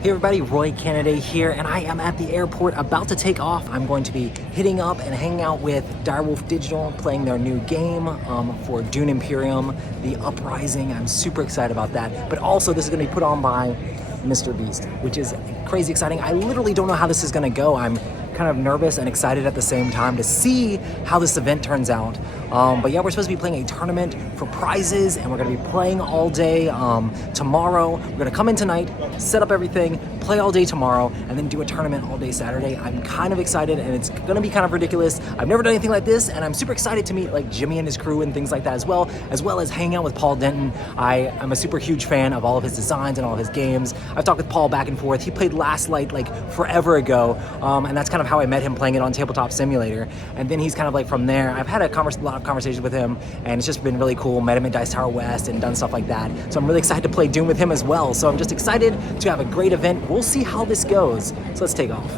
Hey everybody, Roy Cannaday here, and I am at the airport about to take off. I'm going to be hitting up and hanging out with Dire Wolf Digital, playing their new game for Dune Imperium, the Uprising. I'm super excited about that. But also, this is going to be put on by MrBeast, which is crazy exciting. I literally don't know how this is going to go. I'm kind of nervous and excited at the same time to see how this event turns out. But yeah, we're supposed to be playing a tournament for prizes, and we're going to be playing all day tomorrow. We're going to come in tonight, set up everything, play all day tomorrow, and then do a tournament all day Saturday. I'm kind of excited, and it's going to be kind of ridiculous. I've never done anything like this, and I'm super excited to meet like Jimmy and his crew and things like that as well as hang out with Paul Denton. I'm a super huge fan of all of his designs and all of his games. I've talked with Paul back and forth. He played Last Light like forever ago, and that's kind of how I met him, playing it on Tabletop Simulator. And then he's kind of like from there, I've had a lot of conversations with him, and it's just been really cool. Met him at Dice Tower West and done stuff like that. So I'm really excited to play Dune with him as well. So I'm just excited to have a great event. We'll see how this goes. So let's take off.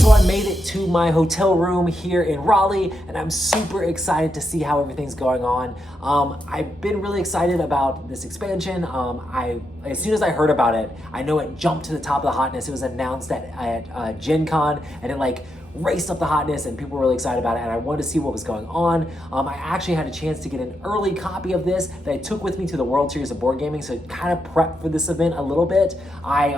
So I made it to my hotel room here in Raleigh, and I'm super excited to see how everything's going on. I've been really excited about this expansion. As soon as I heard about it, I know it jumped to the top of the hotness. It was announced at Gen Con, and it like raced up the hotness, and people were really excited about it, and I wanted to see what was going on. I actually had a chance to get an early copy of this that I took with me to the World Series of Board Gaming, so kind of prepped for this event a little bit. I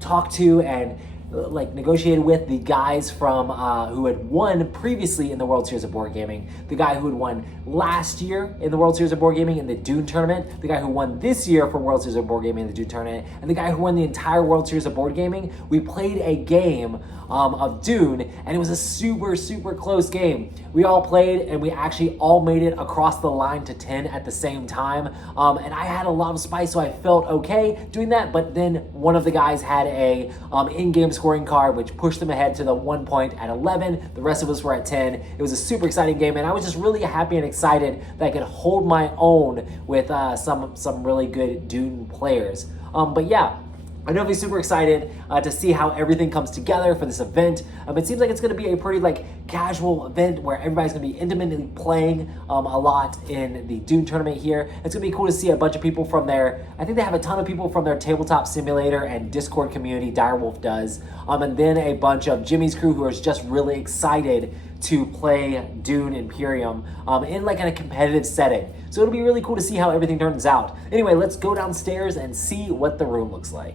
talked to and negotiated with the guys from who had won previously in the World Series of Board Gaming, the guy who had won last year in the World Series of Board Gaming in the Dune tournament, the guy who won this year for World Series of Board Gaming in the Dune tournament, and the guy who won the entire World Series of Board Gaming. We played a game of Dune, and it was a super close game. We all played, and we actually all made it across the line to 10 at the same time, and I had a lot of spice, so I felt okay doing that. But then one of the guys had a in-game scoring card, which pushed them ahead to the 1 point at 11. The rest of us were at 10. It was a super exciting game, and I was just really happy and excited that I could hold my own with some really good Dune players. But yeah, I'm definitely super excited to see how everything comes together for this event. It seems like it's going to be a pretty casual event where everybody's going to be intimately playing a lot in the Dune tournament here. It's going to be cool to see a bunch of people from their, I think they have a ton of people from their Tabletop Simulator and Discord community, Dire Wolf does, and then a bunch of Jimmy's crew who are just really excited to play Dune Imperium in a competitive setting. So it'll be really cool to see how everything turns out. Anyway, let's go downstairs and see what the room looks like.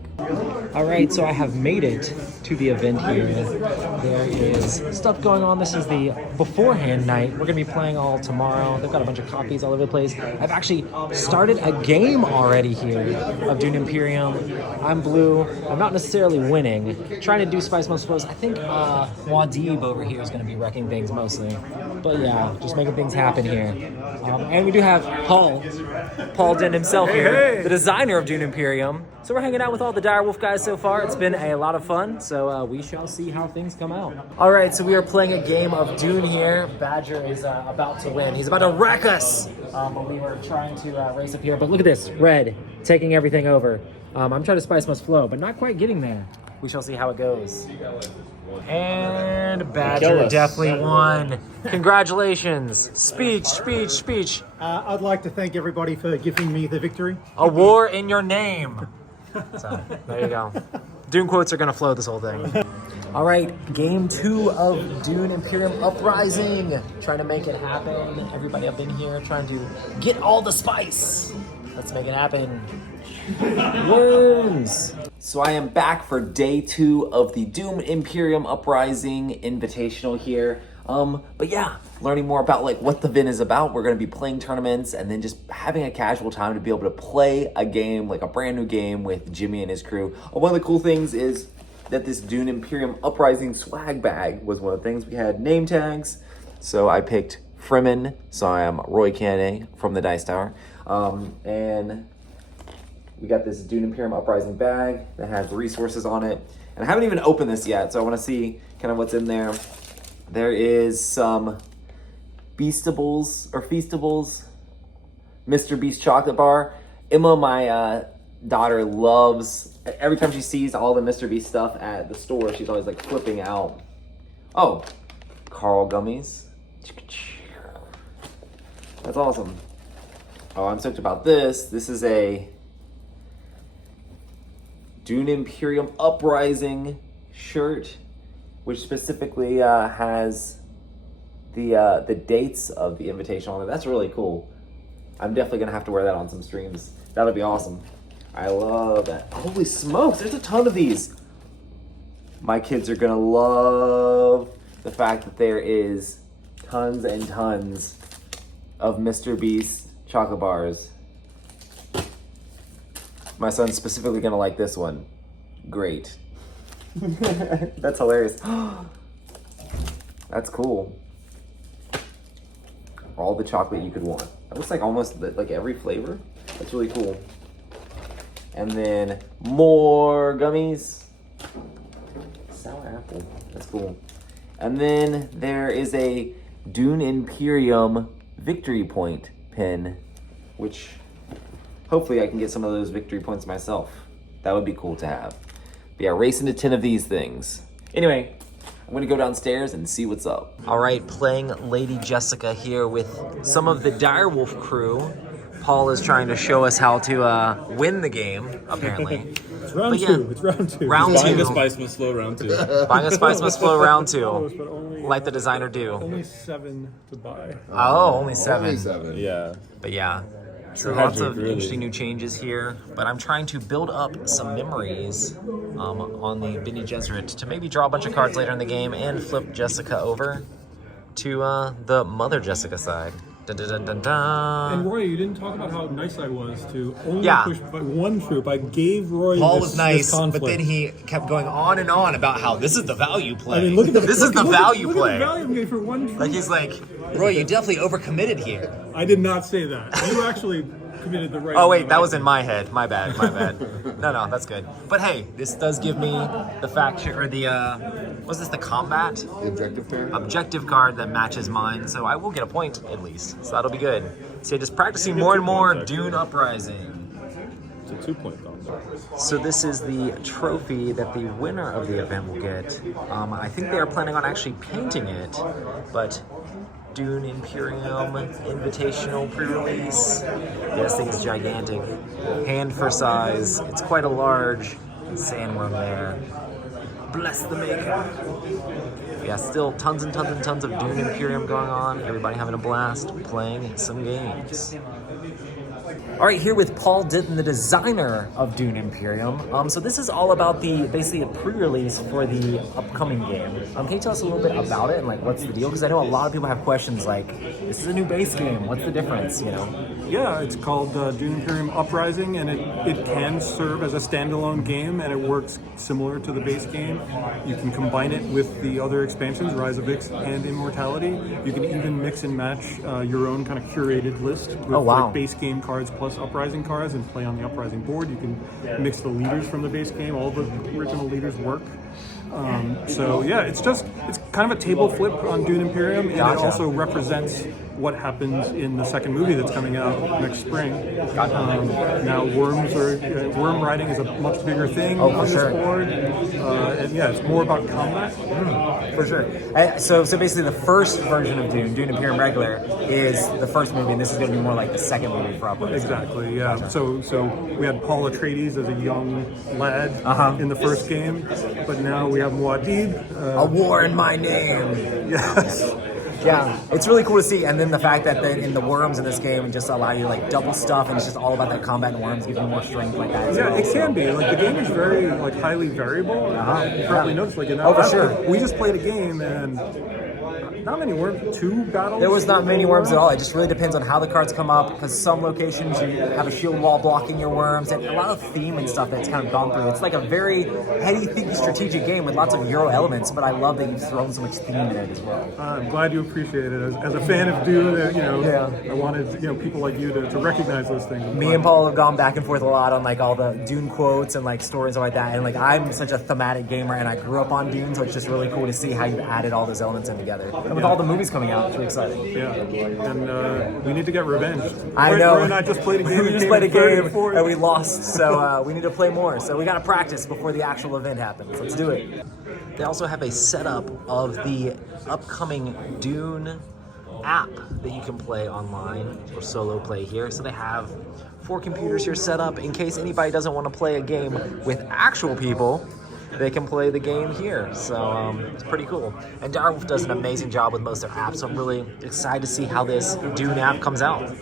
All right, so I have made it to the event here. There is stuff going on. This is the beforehand night. We're gonna be playing all tomorrow. They've got a bunch of copies all over the place. I've actually started a game already here of Dune Imperium. I'm blue. I'm not necessarily winning. Trying to do Spice Most Flows. I think Wadib over here is gonna be wrecking things mostly. But yeah, just making things happen here. And we do have Paul Denton himself here, the designer of Dune Imperium. So we're hanging out with all the Dire Wolf guys so far. It's been a lot of fun, so we shall see how things come out. All right, so we are playing a game of Dune here. Badger is about to win. He's about to wreck us. But we were trying to race up here. But look at this, red, taking everything over. I'm trying to Spice Must Flow, but not quite getting there. We shall see how it goes. And Badger definitely won. Congratulations. Speech. I'd like to thank everybody for giving me the victory. A war in your name. So, there you go. Dune quotes are going to flow this whole thing. All right, game 2 of Dune Imperium Uprising. Trying to make it happen. Everybody up in here trying to get all the spice. Let's make it happen. Worms. So I am back for day 2 of the Dune Imperium Uprising Invitational here. But yeah, learning more about what the event is about. We're going to be playing tournaments and then just having a casual time to be able to play a game, a brand new game with Jimmy and his crew. One of the cool things is that this Dune Imperium Uprising swag bag was one of the things. We had name tags. So I picked Fremen. So I am Roy Cannaday from the Dice Tower. And we got this Dune Imperium Uprising bag that has resources on it. And I haven't even opened this yet, so I want to see kind of what's in there. There is some Feastables, MrBeast chocolate bar. Emma, my daughter, loves, every time she sees all the MrBeast stuff at the store, she's always flipping out. Oh, Carl gummies. That's awesome. Oh, I'm stoked about this. This is a Dune Imperium Uprising shirt, which specifically has the dates of the Invitational on it. That's really cool. I'm definitely gonna have to wear that on some streams. That'll be awesome. I love that. Holy smokes, there's a ton of these. My kids are gonna love the fact that there is tons and tons of MrBeast chocolate bars. My son's specifically gonna like this one. Great. That's hilarious. That's cool. All the chocolate you could want. That looks like almost like every flavor. That's really cool. And then more gummies. Sour apple. That's cool. And then there is a Dune Imperium victory point pin, which hopefully I can get some of those victory points myself. That would be cool to have. But yeah, racing to 10 of these things. Anyway, I'm gonna go downstairs and see what's up. All right, playing Lady Jessica here with some of the Dire Wolf crew. Paul is trying to show us how to win the game, apparently. It's round two. It's round two. Round Buying two. a spice must flow round two. Buying a spice must flow round Close, two. but only, Like the designer do. only 7 to buy. Oh, only seven. Only 7. Yeah. But yeah, so Sure, lots of really. interesting new changes here. But I'm trying to build up some memories on the Bene Gesserit to maybe draw a bunch of cards later in the game and flip Jessica over to the Mother Jessica side. Dun, dun, dun, dun, dun. And Roy, you didn't talk about how nice I was to only Yeah. push by one troop. I gave Roy Paul this, was nice, this conflict. but then he kept going on and on about how this is the value play. I mean, look at the this is look, the look, value look play. At the value I'm getting for one troop. Like he's like, Roy, you definitely overcommitted here. I did not say that. You actually committed the right. Oh wait, amount that of was in my head. My bad. My bad. No, that's good. But hey, this does give me the faction or the what's this? The combat The objective pair? objective card that matches mine. So I will get a point at least. So that'll be good. So just practicing more and more Dune Uprising. It's a 2-point though. So this is the trophy that the winner of the event will get. I think they are planning on actually painting it, but Dune Imperium Invitational pre-release. This thing is gigantic. Hand for size. It's quite a large sandworm there. Bless the maker. Yeah, still tons and tons and tons of Dune Imperium going on. Everybody having a blast playing some games. All right, here with Paul Ditton, the designer of Dune Imperium. So this is all about basically a pre-release for the upcoming game. Can you tell us a little bit about it and like what's the deal? Because I know a lot of people have questions like, this is a new base game. What's the difference? You know? Yeah, it's called Dune Imperium Uprising, and it can serve as a standalone game, and it works similar to the base game. You can combine it with the other expansions, Rise of Ix and Immortality. You can even mix and match your own kind of curated list with like base game cards plus Uprising cards and play on the Uprising board. You can mix the leaders from the base game. All the original leaders work. So yeah, it's kind of a table flip on Dune Imperium, and it also represents what happens in the second movie that's coming out next spring. Now worm riding is a much bigger thing on this board, and yeah, it's more about combat. For sure. So basically the first version of Dune Imperium Regular, is the first movie, and this is going to be more like the second movie for Uprising. Exactly, yeah. Gotcha. So we had Paul Atreides as a young lad in the first game, but now we have Muad'Dib. A war in my name. Yes. Yeah, it's really cool to see, and then the fact that in the worms in this game just allow you to like double stuff, and it's just all about that combat and worms, giving you more strength like that. Yeah, it can be. Like the game is very like highly variable. You probably noticed like in that. Oh, for sure. We just played a game and not many worms. 2 battles. There was not many worms at all. It just really depends on how the cards come up, because some locations you have a shield wall blocking your worms, and a lot of theme and stuff that's kind of gone through. It's like a very heady, thinky, strategic game with lots of Euro elements, but I love that you've thrown so much theme in it as well. I'm glad you appreciate it. As a fan of Dune, I wanted people like you to recognize those things. Me and Paul have gone back and forth a lot on like all the Dune quotes and like stories and like that, and like I'm such a thematic gamer, and I grew up on Dune, so it's just really cool to see how you've added all those elements in together. And with all the movies coming out, it's really exciting. Yeah, and we need to get revenge. I know. Roy and I just played a game. We just played a game and we lost, so we need to play more. So we got to practice before the actual event happens. Let's do it. They also have a setup of the upcoming Dune app that you can play online or solo play here. So they have 4 computers here set up in case anybody doesn't want to play a game with actual people. They can play the game here, so it's pretty cool. And Dire Wolf does an amazing job with most of their apps, so I'm really excited to see how this Dune app comes out.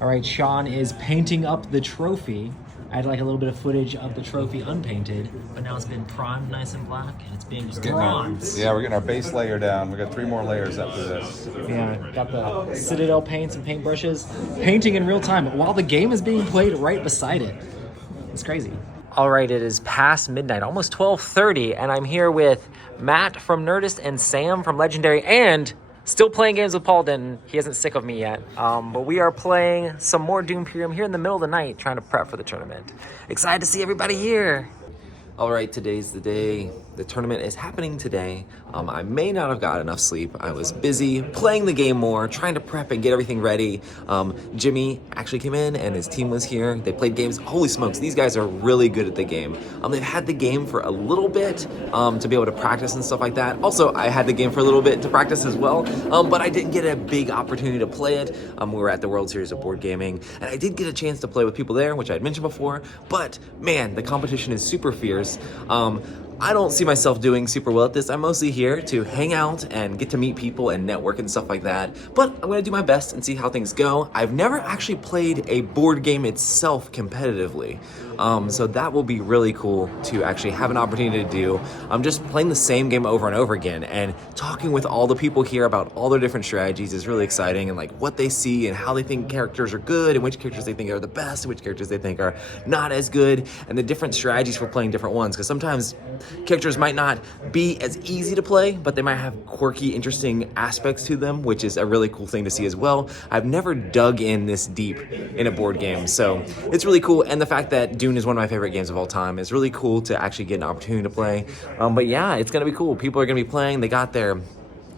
All right, Shawn is painting up the trophy. I had like a little bit of footage of the trophy unpainted, but now it's been primed nice and black, and it's being bronze. Yeah, we're getting our base layer down. We got 3 more layers after this. Yeah, got the Citadel paints and paintbrushes, painting in real time while the game is being played right beside it. It's crazy. All right, it is past midnight, almost 12:30, and I'm here with Matt from Nerdist and Sam from Legendary, and still playing games with Paul Dennen. He isn't sick of me yet, but we are playing some more Dune Imperium here in the middle of the night, trying to prep for the tournament. Excited to see everybody here. All right, today's the day. The tournament is happening today. I may not have got enough sleep. I was busy playing the game more, trying to prep and get everything ready. Jimmy actually came in and his team was here. They played games. Holy smokes, these guys are really good at the game. They've had the game for a little bit to be able to practice and stuff like that. Also, I had the game for a little bit to practice as well, but I didn't get a big opportunity to play it. We were at the World Series of Board Gaming, and I did get a chance to play with people there, which I had mentioned before, but man, the competition is super fierce. I don't see myself doing super well at this. I'm mostly here to hang out and get to meet people and network and stuff like that. But I'm gonna do my best and see how things go. I've never actually played a board game itself competitively. So that will be really cool to actually have an opportunity to do. I'm just playing the same game over and over again, and talking with all the people here about all their different strategies is really exciting, and like what they see and how they think characters are good and which characters they think are the best and which characters they think are not as good, and the different strategies for playing different ones, because sometimes characters might not be as easy to play, but they might have quirky, interesting aspects to them, which is a really cool thing to see as well. I've never dug in this deep in a board game, so it's really cool. And the fact that Dune is one of my favorite games of all time is really cool to actually get an opportunity to play. But yeah, it's gonna be cool. People are gonna be playing. They got their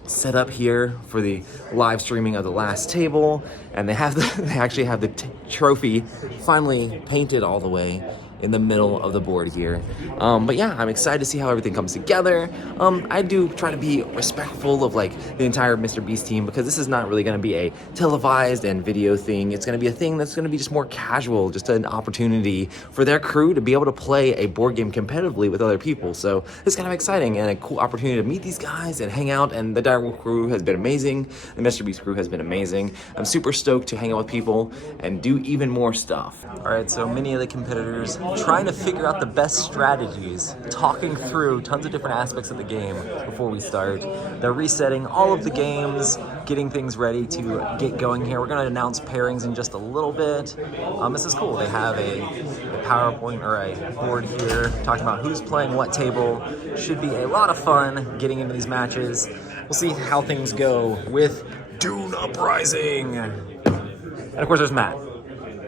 set up here for the live streaming of the last table, and they actually have the trophy finally painted all the way in the middle of the board here. But yeah, I'm excited to see how everything comes together. I do try to be respectful of like the entire MrBeast team, because this is not really gonna be a televised and video thing. It's gonna be a thing that's gonna be just more casual, just an opportunity for their crew to be able to play a board game competitively with other people. So it's kind of exciting and a cool opportunity to meet these guys and hang out. And the Dire Wolf crew has been amazing. The MrBeast crew has been amazing. I'm super stoked to hang out with people and do even more stuff. All right, so many of the competitors trying to figure out the best strategies, talking through tons of different aspects of the game before we start. They're resetting all of the games, getting things ready to get going here. We're going to announce pairings in just a little bit. This is cool. They have a PowerPoint or a board here talking about who's playing what table. Should be a lot of fun getting into these matches. We'll see how things go with Dune Uprising. And of course, there's Matt.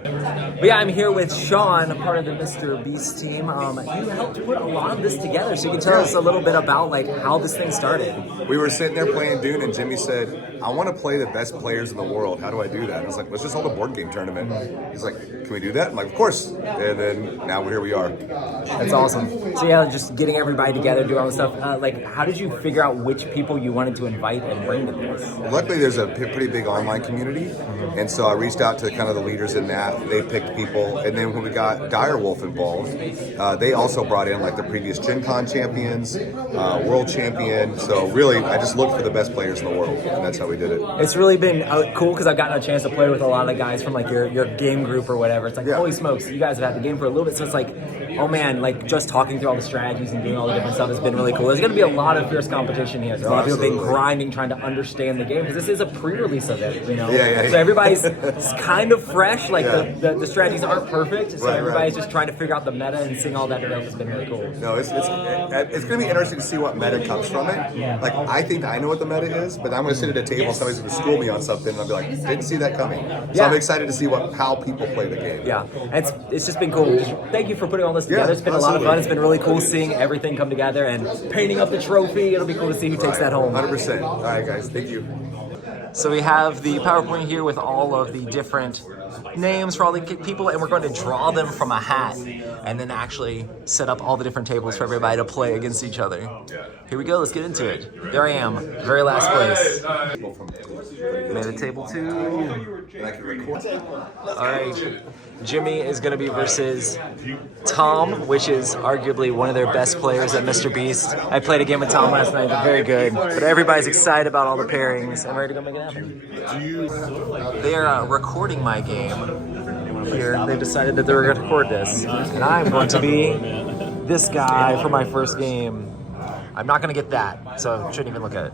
But yeah, I'm here with Shawn, a part of the MrBeast team. You helped put a lot of this together, so you can tell us a little bit about like how this thing started. We were sitting there playing Dune, and Jimmy said, I want to play the best players in the world. How do I do that? I was like, let's just hold a board game tournament. He's like, can we do that? I'm like, of course. And then now here we are. That's awesome. So yeah, just getting everybody together, doing all this stuff. Like, how did you figure out which people you wanted to invite and bring to this? Luckily, there's a pretty big online community, and so I reached out to kind of the leaders in that. They picked people, and then when we got Dire Wolf involved, they also brought in like the previous Gen Con champions, world champion. So really, I just looked for the best players in the world, and that's how we did it. It's really been cool because I've gotten a chance to play with a lot of the guys from like your game group or whatever. It's like, holy smokes, you guys have had the game for a little bit, so it's like, oh man, like just talking through all the strategies and doing all the different stuff has been really cool. There's going to be a lot of fierce competition here. So a lot of people have been grinding, trying to understand the game, because this is a pre-release of it, you know? Yeah. So everybody's kind of fresh, like the strategies aren't perfect, so everybody's just trying to figure out the meta and seeing all that develop has been really cool. No, it's going to be interesting to see what meta comes from it. Like, I think I know what the meta is, but I'm going to sit at a table and somebody's going to school me on something, and I'll be like, didn't see that coming. So I'm excited to see how people play the game. Yeah, and it's just been cool. Just thank you for putting all this together. It's been a lot of fun. It's been really cool seeing everything come together and painting up the trophy. It'll be cool to see who takes that home. 100%. All right, guys. Thank you. So we have the PowerPoint here with all of the different names for all the people, and we're going to draw them from a hat and then actually set up all the different tables for everybody to play against each other. Here we go, let's get into it. There I am, very last place. Made it table 2. Alright, Jimmy is going to be versus Tom, which is arguably one of their best players at MrBeast. I played a game with Tom last night, very good. But everybody's excited about all the pairings. I'm ready to go make it happen. They're recording my game here. They decided that they were going to record this. And I'm going to be this guy for my first game. I'm not going to get that, so shouldn't even look at it.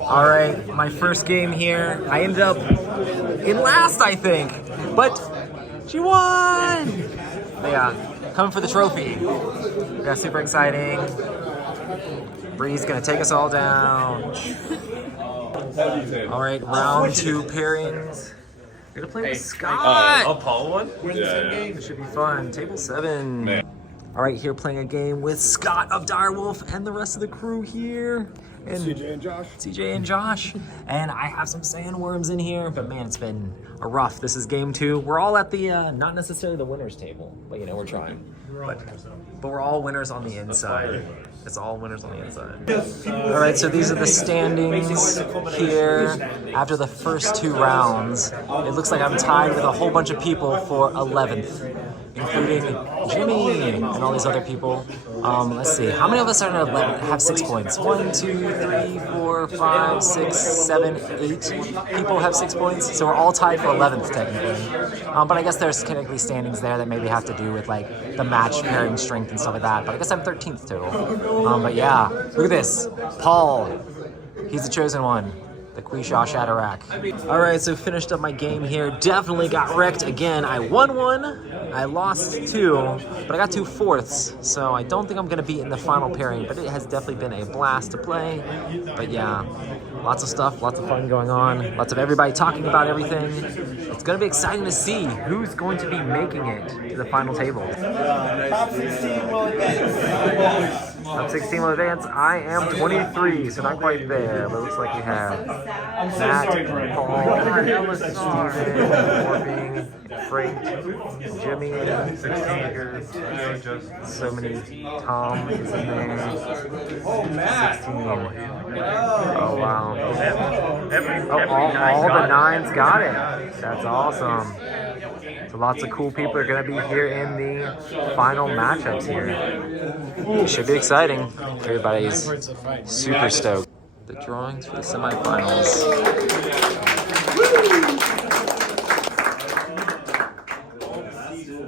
All right, my first game here. I ended up in last, I think, but she won. Yeah, coming for the trophy. Yeah, super exciting. Bree's gonna take us all down. All right, round 2 pairings. We're gonna play with Scott. Oh, Paul won? Yeah. It should be fun. Table 7. Man. All right, here playing a game with Scott of Dire Wolf and the rest of the crew here. And CJ and Josh. And I have some sandworms in here, but man, it's been a rough. This is game 2. We're all at the, not necessarily the winner's table, but you know, we're trying. But we're all winners on the inside. It's all winners on the inside. All right, so these are the standings here after the first 2 rounds. It looks like I'm tied with a whole bunch of people for 11th, including Jimmy and all these other people. Let's see, how many of us are in 11? Have 6 points? 1, 2, 3, 4, 5, 6, 7, 8 people have 6 points. So we're all tied for 11th technically. But I guess there's technically standings there that maybe have to do with like the match pairing strength and stuff like that. But I guess I'm 13th total. But yeah, look at this. Paul, he's the chosen one. The Quisha Shadarak. All right, so finished up my game here. Definitely got wrecked again. I won 1, I lost 2, but I got 2 fourths. So I don't think I'm gonna be in the final pairing, but it has definitely been a blast to play. But yeah, lots of stuff, lots of fun going on. Lots of everybody talking about everything. It's gonna be exciting to see who's going to be making it to the final table. Top 16 will advance. I am 23, so not quite there, but it looks like we have Matt, Paul, Steven, Morphing, Frank, Jimmy, so many. Tom is in there. 16. Oh, wow. All the 9s got it. That's awesome. So lots of cool people are going to be here in the final matchups here. It should be exciting. Everybody's super stoked. The drawings for the semifinals.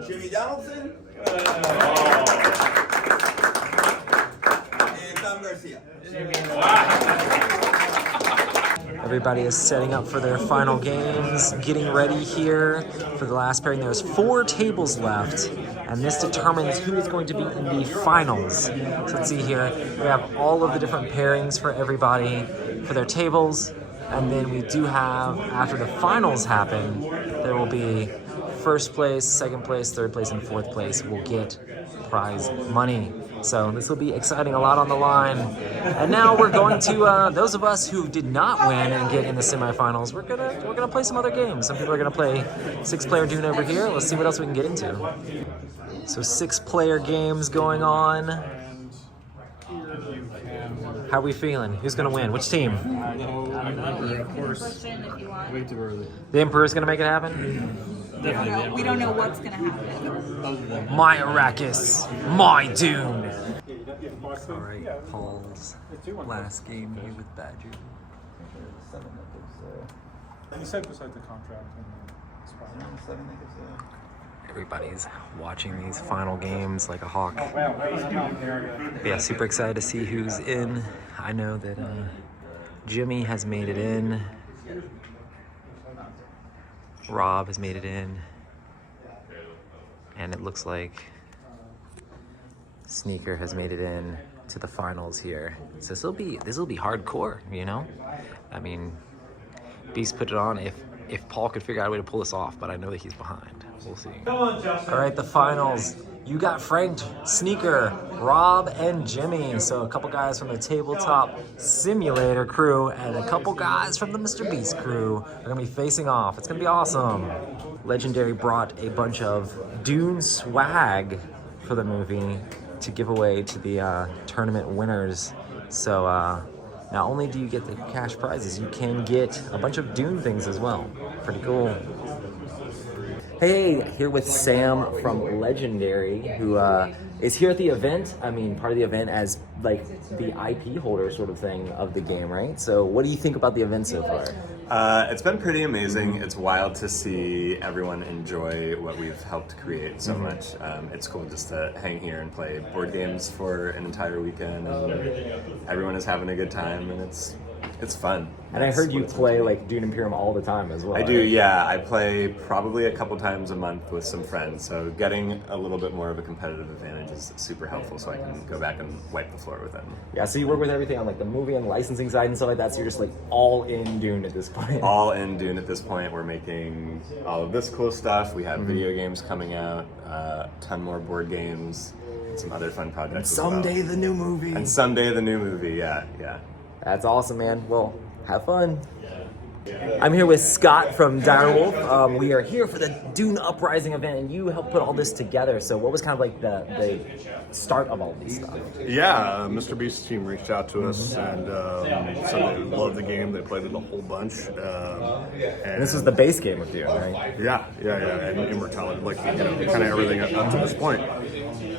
Jimmy Donaldson and Tom Garcia. Everybody is setting up for their final games, getting ready here for the last pairing. There's 4 tables left, and this determines who is going to be in the finals. So let's see here. We have all of the different pairings for everybody for their tables, and then we do have, after the finals happen, there will be first place, second place, third place, and fourth place will get prize money. So this will be exciting, a lot on the line. And now we're going to, those of us who did not win and get in the semifinals, we're gonna play some other games. Some people are gonna play 6-player Dune over here. Let's see what else we can get into. So 6-player games going on. How are we feeling? Who's gonna win? Which team? Of course. Way too early. The Emperor's gonna make it happen? We don't know what's going to happen. My Arrakis, my Dune. All right, Paul's last game here with Badger. He said beside the contract. Everybody's watching these final games like a hawk. But yeah, super excited to see who's in. I know that Jimmy has made it in. Rob has made it in, and it looks like Sneaker has made it in to the finals here. So this will be hardcore, you know. I mean, Beast put it on if Paul could figure out a way to pull this off, but I know that he's behind. We'll see. All right, the finals. You got Frank, Sneaker, Rob, and Jimmy. So a couple guys from the Tabletop Simulator crew and a couple guys from the MrBeast crew are gonna be facing off. It's gonna be awesome. Legendary brought a bunch of Dune swag for the movie to give away to the tournament winners. So not only do you get the cash prizes, you can get a bunch of Dune things as well. Pretty cool. Hey, here with Sam from Legendary, who is here at the event. I mean, part of the event as like the IP holder sort of thing of the game, right? So what do you think about the event so far? It's been pretty amazing. It's wild to see everyone enjoy what we've helped create so much. It's cool just to hang here and play board games for an entire weekend, and everyone is having a good time, and it's fun. And I heard you play like Dune Imperium all the time as well. I do, yeah. I play probably a couple times a month with some friends, so getting a little bit more of a competitive advantage is super helpful, so I can go back and wipe the floor with them. Yeah, so you work with everything on like the movie and licensing side and stuff like that, so you're just like all in Dune at this point. All in Dune at this point. We're making all of this cool stuff. We have video games coming out, a ton more board games, and some other fun projects. Someday the new movie. And someday the new movie, yeah. That's awesome, man. Well, have fun. I'm here with Scott from Dire Wolf. We are here for the Dune Uprising event, and you helped put all this together. So what was kind of like the start of all this stuff? Yeah, MrBeast team reached out to us and said they loved the game. They played it a whole bunch. And this was the base game with Dune, right? Yeah, and Immortality, like kind of everything up to this point.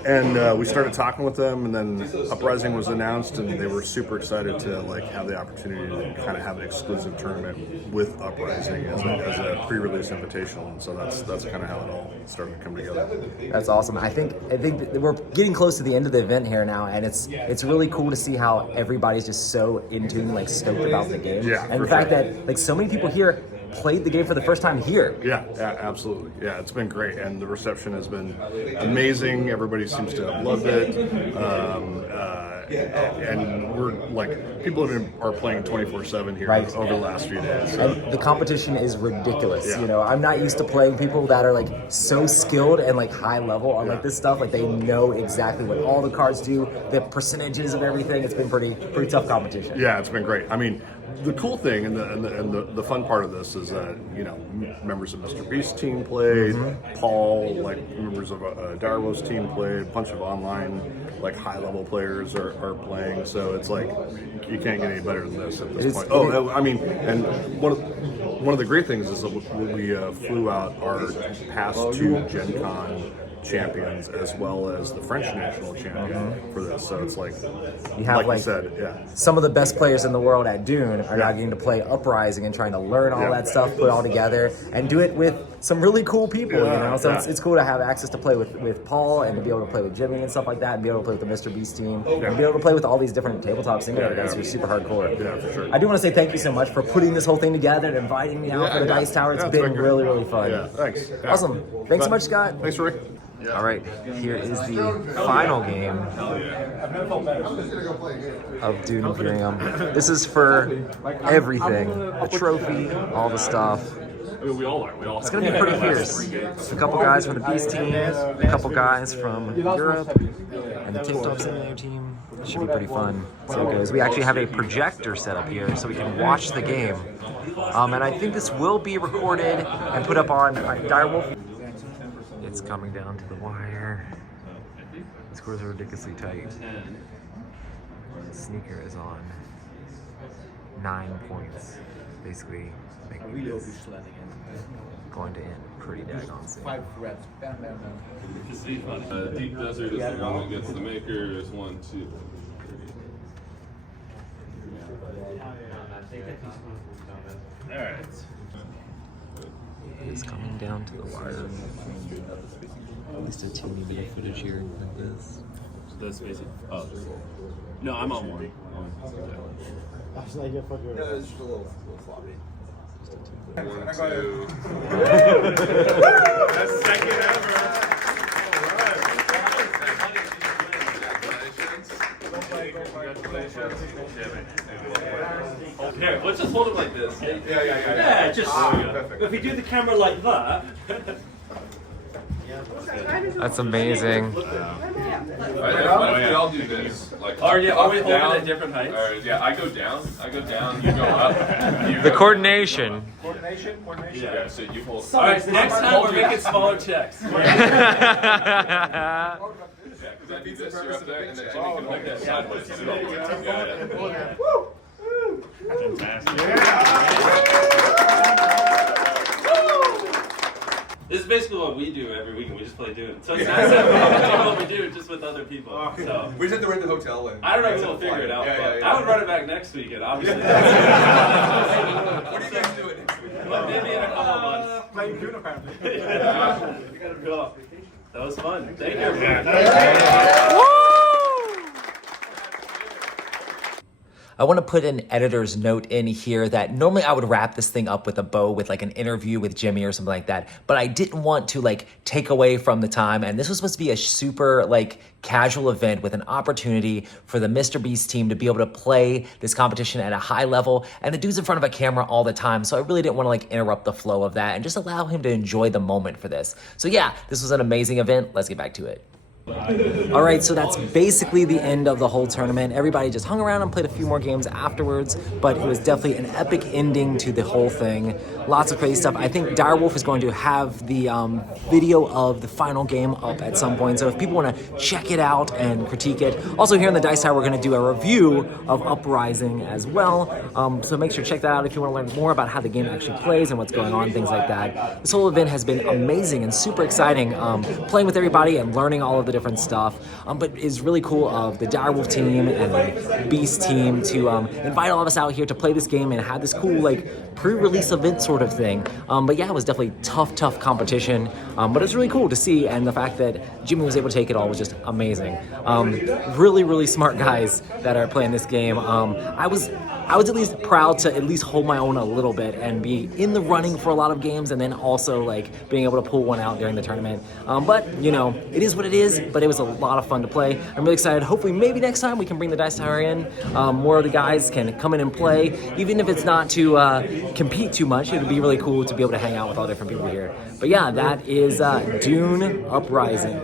And we started talking with them, and then Uprising was announced, and they were super excited to like have the opportunity to kind of have an exclusive tournament with Uprising as a pre-release invitational, and so that's kind of how it all started to come together. That's awesome. I think that we're getting close to the end of the event here now, and it's really cool to see how everybody's just so in tune, like stoked about the game. Yeah, and the fact that like so many people here played the game for the first time here. Yeah, absolutely. Yeah, it's been great, and the reception has been amazing. Everybody seems to have loved it. And we're like, people are playing 24/7 here over the last few days. So. And the competition is ridiculous. Yeah. You know, I'm not used to playing people that are like so skilled and like high level on like this stuff. Like they know exactly what all the cards do, the percentages of everything. It's been pretty tough competition. Yeah, it's been great. I mean, the cool thing and the fun part of this is that members of MrBeast team played, Paul, like members of Dire Wolf's team played, a bunch of online like high level players are playing. So it's like you can't get any better than this at this point. I mean, and one of the great things is that we flew out our past two Gen Con champions as well as the French national champion for this. So it's like you have like you said, some of the best players in the world at Dune are now getting to play Uprising and trying to learn all that stuff, put it all together, and do it with some really cool people. So it's cool to have access to play with Paul and to be able to play with Jimmy and stuff like that, and be able to play with the MrBeast team, and be able to play with all these different tabletop simulator guys who are super hardcore. Yeah, for sure. I do want to say thank you so much for putting this whole thing together and inviting me out for the Dice Tower. It's been really fun. Yeah, thanks. Yeah. Awesome. Thanks so much, Scott. Thanks, Rick. All right, here is the final game of Dune Imperium. This is for everything, the trophy, all the stuff. It's gonna be pretty fierce. A couple guys from the Beast team, a couple guys from Europe, and the Tabletop Simulator team. It should be pretty fun. So it goes. We actually have a projector set up here so we can watch the game. And I think this will be recorded and put up on Dire Wolf. It's coming down to the wire. The scores are ridiculously tight. Sneaker is on 9 points, basically making this going to end pretty daggone soon. Deep Desert is the one that gets the makers. 1, 2, 3. All right. It's coming down to the wire. At least a teeny bit of footage here like this. That's basic. Oh, no, I'm on one. No, it's just a little floppy. 1, 2. That's second ever. Here, let's just hold it like this. Yeah. Just if we do the camera like that. That's amazing. Why don't we all do this? Like, Are we holding down, at different heights? yeah, I go down, you go up. The coordination. Yeah, so you hold. All right, next time we're making smaller checks. Yeah, because I do this, you're up there, and then Jimmy can hold that sideways. This is basically what we do every weekend. We just play Dune. So it's nice that we do what we do just with other people. So We just have to rent the hotel and. I don't know if we'll figure it out, but I would run it back next weekend, obviously. What are you guys doing next week? But maybe in a couple of months. Playing Dune apparently. Cool. That was fun. Thank you. I want to put an editor's note in here that normally I would wrap this thing up with a bow with like an interview with Jimmy or something like that, but I didn't want to like take away from the time, and this was supposed to be a super like casual event with an opportunity for the MrBeast team to be able to play this competition at a high level, and the dude's in front of a camera all the time, so I really didn't want to like interrupt the flow of that and just allow him to enjoy the moment for this. So yeah, this was an amazing event. Let's get back to it. All right, so that's basically the end of the whole tournament. Everybody just hung around and played a few more games afterwards, but it was definitely an epic ending to the whole thing. Lots of crazy stuff. I think Dire Wolf is going to have the video of the final game up at some point, so if people want to check it out and critique it. Also here in the Dice Tower, we're going to do a review of Uprising as well, so make sure to check that out if you want to learn more about how the game actually plays and what's going on, things like that. This whole event has been amazing and super exciting, playing with everybody and learning all of the different stuff, but it's really cool of the Dire Wolf team and the Beast team to invite all of us out here to play this game and have this cool like pre-release event sort of thing. But yeah, it was definitely tough competition, but it's really cool to see, and the fact that Jimmy was able to take it all was just amazing. Really smart guys that are playing this game. I was at least proud to at least hold my own a little bit and be in the running for a lot of games, and then also like being able to pull one out during the tournament. But you know, it is what it is, but it was a lot of fun to play. I'm really excited. Hopefully maybe next time we can bring the Dice Tower in. More of the guys can come in and play, even if it's not to compete too much. It would be really cool to be able to hang out with all different people here. But yeah, that is Dune Uprising.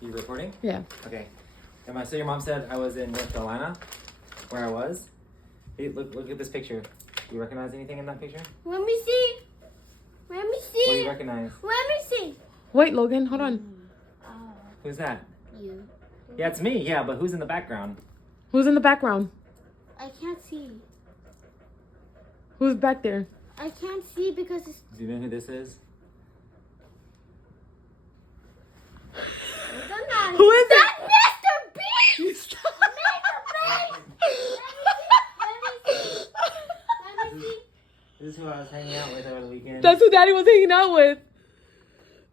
You recording? Yeah. Okay. So your mom said I was in North Carolina, where I was. Hey, look at this picture. Do you recognize anything in that picture? Let me see. Let me see. What do you recognize? Let me see. Wait, Logan, hold on. Who's that? You. Yeah, it's me. Yeah, but who's in the background? Who's in the background? I can't see. Who's back there? I can't see because it's. Do you know who this is? Who is it? That's MrBeast! MrBeast! Let me see. This is who I was hanging out with over the weekend. That's who Daddy was hanging out with.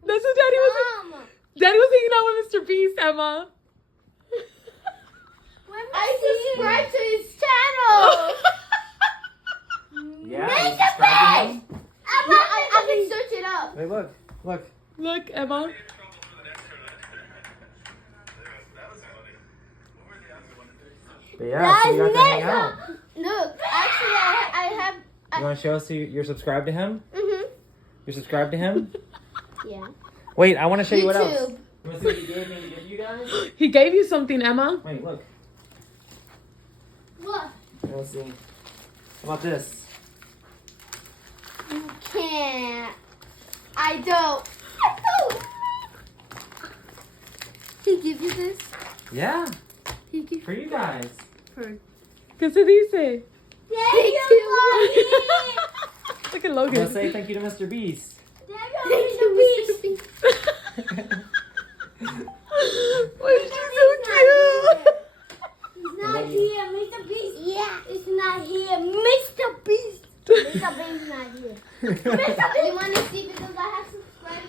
That's who Daddy was. Mom. Daddy was hanging out with MrBeast, Emma. I subscribe to his channel. Yeah, you subscribed to him? Emma, I can search it up. Wait, look. Look, Emma. But yeah, so you got to hang out. Look, actually, I have. You want to show us you're subscribed to him? Mm-hmm. You're subscribed to him? Yeah. Wait, I want to show you what else. YouTube. You want to see what he gave me to give you guys? He gave you something, Emma. Wait, look. What? Let's see. How about this? You can't. I don't. He give you this? Yeah, He give for you guys. ¿Qué se dice? Thank you, Mommy. Look at I'm Logan. going to say thank you to MrBeast. Thank you, Beast. Why is she so cute? He's not here, MrBeast. Yeah, it's not here, MrBeast. MrBeast not here. MrBeast